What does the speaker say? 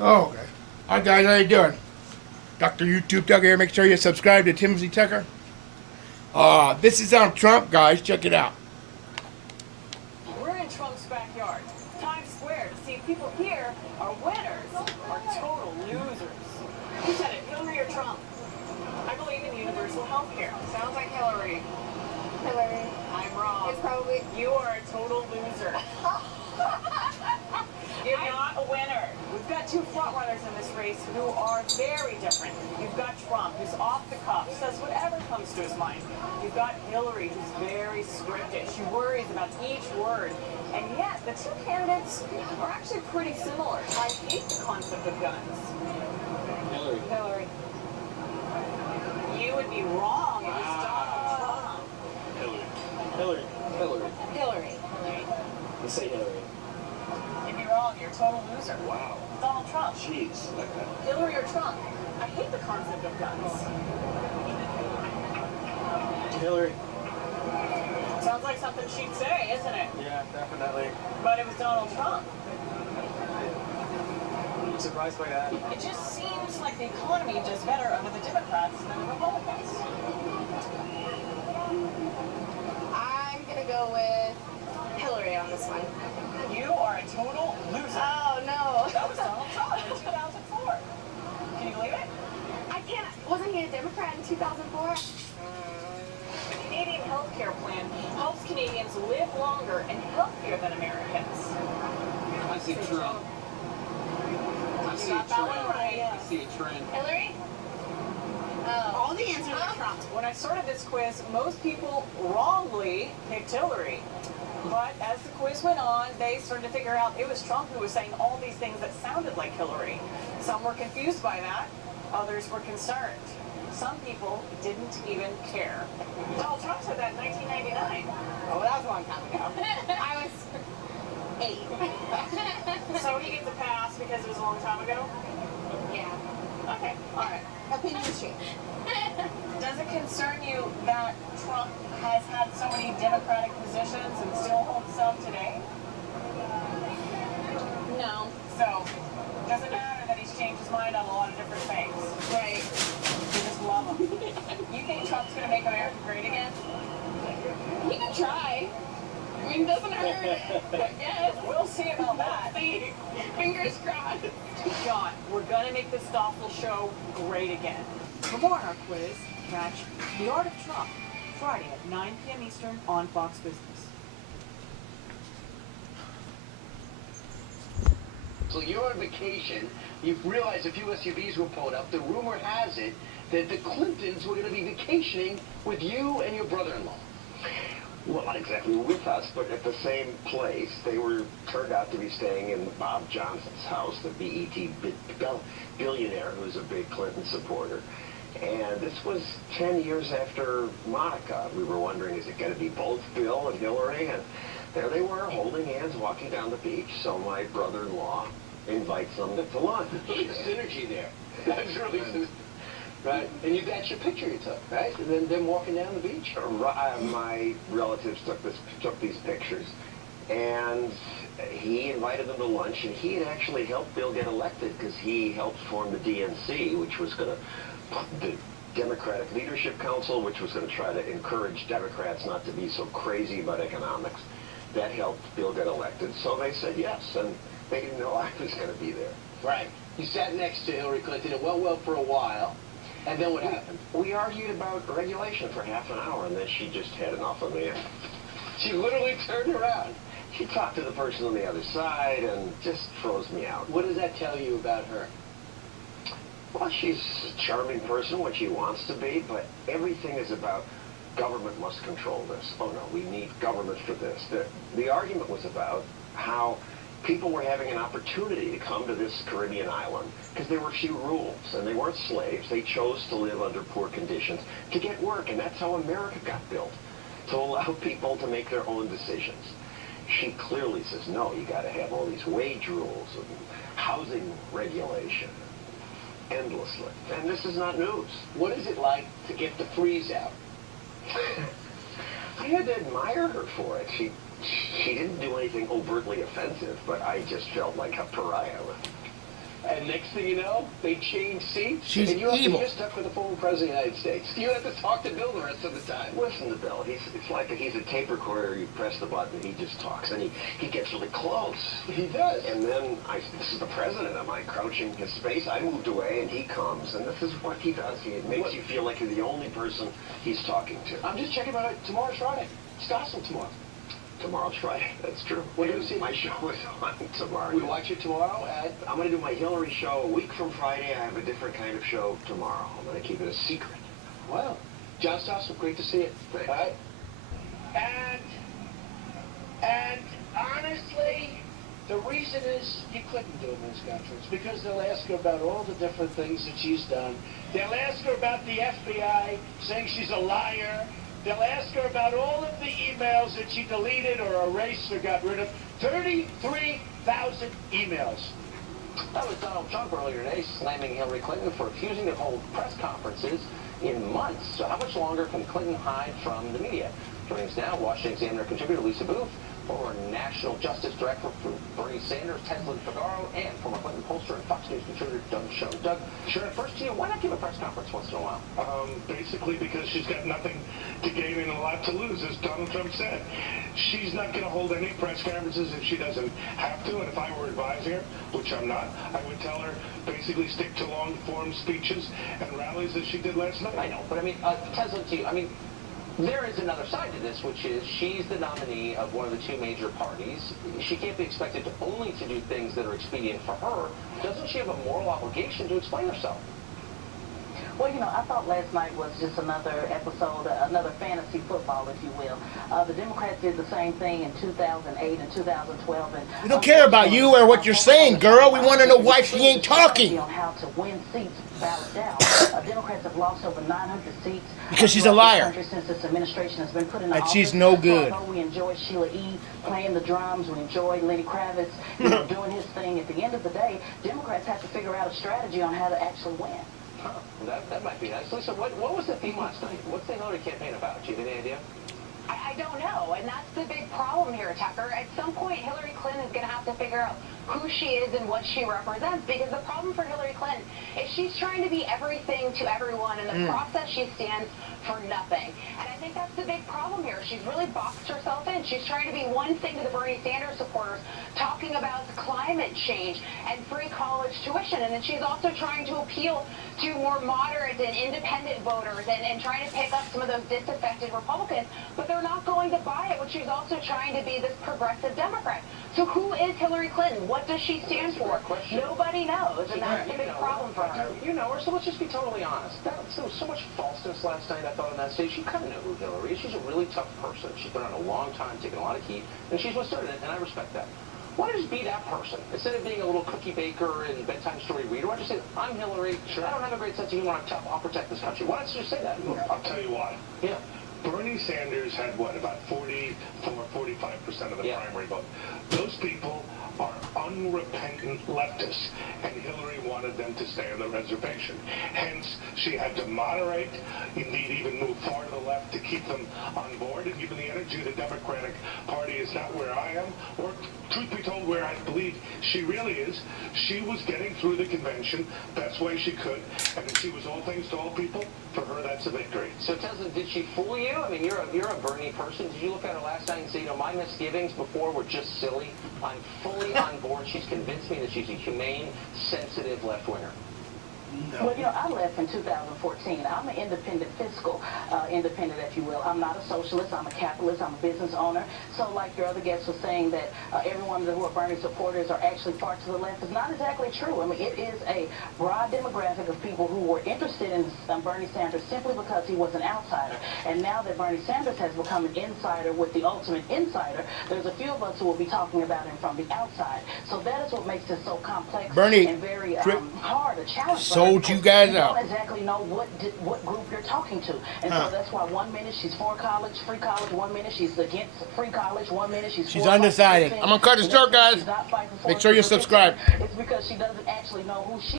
Oh, okay. Hi guys, how you doing? Dr. YouTube Tucker here. Make sure you subscribe to Timothy Tucker. This is Donald Trump, guys. Check it out. We're in Trump's backyard, Times Square, to see if people here are winners or total losers. Who said it, Hillary or Trump? I believe in universal health care. Sounds like Hillary. Hillary. I'm wrong. It's probably. You are a total loser. You're not a winner. We've got two frontrunners in this race who are very different. You've got Trump, who's off the cuff, says whatever comes to his mind. You've got Hillary, who's very scripted. She worries about each word. And yet, the two candidates are actually pretty similar. I hate the concept of guns. Hillary. Hillary. You would be wrong. It was Donald Trump. Hillary. Hillary. Hillary. Hillary. Let's say Hillary. You'd be wrong. You're a total loser. Wow. Donald Trump. Jeez. Okay. Hillary or Trump? I hate the concept of guns. Hillary. Sounds like something she'd say, isn't it? Yeah, definitely. But it was Donald Trump. I'm surprised by that. It just seems like the economy does better under the Democrats than the Republicans. I'm gonna go with Hillary on this one. You are a total loser. Oh no. That was Donald Trump in 2004. Can you believe it? I can't. Wasn't he a Democrat in 2004? The Canadian health care plan helps Canadians live longer and healthier than Americans. I see Trump. I see a got that one trend. right. I see a trend. Hillary? Oh. All the answers are Trump. When I started this quiz, most people wrongly picked Hillary. But as the quiz went on, they started to figure out it was Trump who was saying all these things that sounded like Hillary. Some were confused by that. Others were concerned. Some people didn't even care. Donald Trump said that in 1999. Oh, that was a long time ago. I was 8. So he gets a pass because it was a long time ago? Yeah. Okay, all right. Opinions change. Does it concern you that Trump has had so many Democratic positions and still holds some today? No. So, does it matter that he's changed his mind on a lot of different things? Right. You just love him. You think Trump's going to make America great again? He can try. I mean, it doesn't hurt. Yes. We'll see about that. See. Fingers crossed. John, we're going to make this thoughtful show great again. For more on our quiz, catch The Art of Trump, Friday at 9 p.m. Eastern on Fox Business. So you're on vacation, you realize a few SUVs were pulled up. The rumor has it that the Clintons were going to be vacationing with you and your brother-in-law. Well, not exactly with us, but at the same place. They were turned out to be staying in Bob Johnson's house, the BET billionaire who's a big Clinton supporter. And this was 10 years after Monica. We were wondering, is it going to be both Bill and Hillary? And there they were, holding hands, walking down the beach. So my brother-in-law invites them to lunch. Look at the synergy there. That's really right. And you got your picture you took, right? And then them walking down the beach. My relatives took these pictures, and he invited them to lunch, and he had actually helped Bill get elected because he helped form the DNC, which was going to, the Democratic Leadership Council, which was going to try to encourage Democrats not to be so crazy about economics. That helped Bill get elected, so they said yes, and they didn't know I was going to be there. Right. You sat next to Hillary Clinton and well for a while. And then what happened? We argued about regulation for half an hour, and then she just had enough of me. She literally turned around. She talked to the person on the other side and just froze me out. What does that tell you about her? Well, she's a charming person when she wants to be, but everything is about government must control this. Oh, no, we need government for this. The argument was about how people were having an opportunity to come to this Caribbean island because there were few rules, and they weren't slaves. They chose to live under poor conditions to get work, and that's how America got built, to allow people to make their own decisions. She clearly says, no, you got to have all these wage rules and housing regulation endlessly. And this is not news. What is it like to get the freeze out? I had to admire her for it. She didn't do anything overtly offensive, but I just felt like a pariah with her. And And next thing you know, they change seats. She's and you're evil. You're stuck with the former president of the United States. You have to talk to Bill the rest of the time. Listen to Bill. It's like he's a tape recorder. You press the button, he just talks, and he gets really close. He does. And then this is the president. Am I crouching his space? I moved away, and he comes, and this is what he does. He makes you feel like you're the only person he's talking to. I'm just checking about it. Tomorrow's Friday. It's gospel tomorrow. Tomorrow's Friday. That's true. What do you see? My show is on tomorrow. We watch it tomorrow at... I'm going to do my Hillary show a week from Friday. I have a different kind of show tomorrow. I'm going to keep it a secret. Wow. John Stossel, great to see you. Thanks. All right. And honestly, the reason is you couldn't do a news conference because they'll ask her about all the different things that she's done. They'll ask her about the FBI, saying she's a liar. They'll ask her about all of the emails that she deleted or erased or got rid of. 33,000 emails. That was Donald Trump earlier today slamming Hillary Clinton for refusing to hold press conferences in months. So how much longer can Clinton hide from the media? Joining us now, Washington Examiner contributor Lisa Booth, former National Justice Director for Bernie Sanders, Tesla Figaro, and former Clinton pollster and Fox News contributor Doug Schoen. Doug, sure, first to you, why not give a press conference once in a while? Basically because she's got nothing to gain and a lot to lose, as Donald Trump said. She's not going to hold any press conferences if she doesn't have to, and if I were advising her, which I'm not, I would tell her basically stick to long-form speeches and rallies as she did last night. I know, but I mean, Tesla, to you, I mean, there is another side to this, which is she's the nominee of one of the two major parties. She can't be expected to only to do things that are expedient for her. Doesn't she have a moral obligation to explain herself? Well, you know, I thought last night was just another episode, another fantasy football, if you will. The Democrats did the same thing in 2008 and 2012. And We don't care about you or what you're saying, girl. We want to know why she ain't talking. On how to win seats ballot down. Democrats have lost over 900 seats. Because she's a liar. Since this administration has been put in And office. she's no good. So although we enjoy Sheila E. playing the drums, we enjoy Lenny Kravitz, you know, doing his thing. At the end of the day, Democrats have to figure out a strategy on how to actually win. Huh. That might be nice. Lisa, what was the theme last night? What's the Hillary campaign about? Do you have any idea? I don't know, and that's the big problem here, Tucker. At some point, Hillary Clinton is going to have to figure out who she is and what she represents, because the problem for Hillary Clinton is she's trying to be everything to everyone. In the process, she stands for nothing. And I think that's the big problem here. She's really boxed herself in. She's trying to be one thing to the Bernie Sanders supporters, talking about climate change and free college tuition, and then she's also trying to appeal to more moderate and independent voters and trying to pick up some of those disaffected Republicans, but they're not going to buy it, but she's also trying to be this progressive Democrat. So who is Hillary Clinton? What does she stand for? Nobody knows, and that's the big problem for her. You know her, so let's just be totally honest. There was so much falseness last night, I thought, on that stage. You kind of know who Hillary is. She's a really tough person. She's been on a long time, taking a lot of heat, and she's withstood it, and I respect that. Why don't you just be that person? Instead of being a little cookie baker and bedtime story reader, why don't you say, I'm Hillary, I don't have a great sense of humor, I'm tough, I'll protect this country. Why don't you just say that? I'll tell you why. Yeah. Bernie Sanders had, what, about 45% of the primary vote. Those people are unrepentant leftists, and Hillary wanted them to stay on the reservation. Hence, she had to moderate, indeed even move far to the left to keep them on board, and given the energy of the Democratic Party is not where I am, or truth be told, where I believe she really is, she was getting through the convention best way she could, and if she was all things to all people, for her, that's a victory. So, Tesla, did she fool you? I mean, you're a Bernie person. Did you look at her last night and say, you know, my misgivings before were just silly? I'm fully on board. She's convinced me that she's a humane, sensitive left-winger. No. Well, you know, I left in 2014. I'm an independent fiscal independent, if you will. I'm not a socialist. I'm a capitalist. I'm a business owner. So like your other guests were saying that everyone who are Bernie supporters are actually far to the left is not exactly true. I mean, it is a broad demographic of people who were interested in Bernie Sanders simply because he was an outsider. And now that Bernie Sanders has become an insider with the ultimate insider, there's a few of us who will be talking about him from the outside. So that is what makes this so complex Bernie, and very hard, a challenge. sold you guys out. You don't exactly know what group you're talking to. And so that's why 1 minute she's for college, free college, 1 minute she's against free college, 1 minute she's undecided. I'm gonna cut this short, guys. Make sure you subscribe. It's because she doesn't actually know who she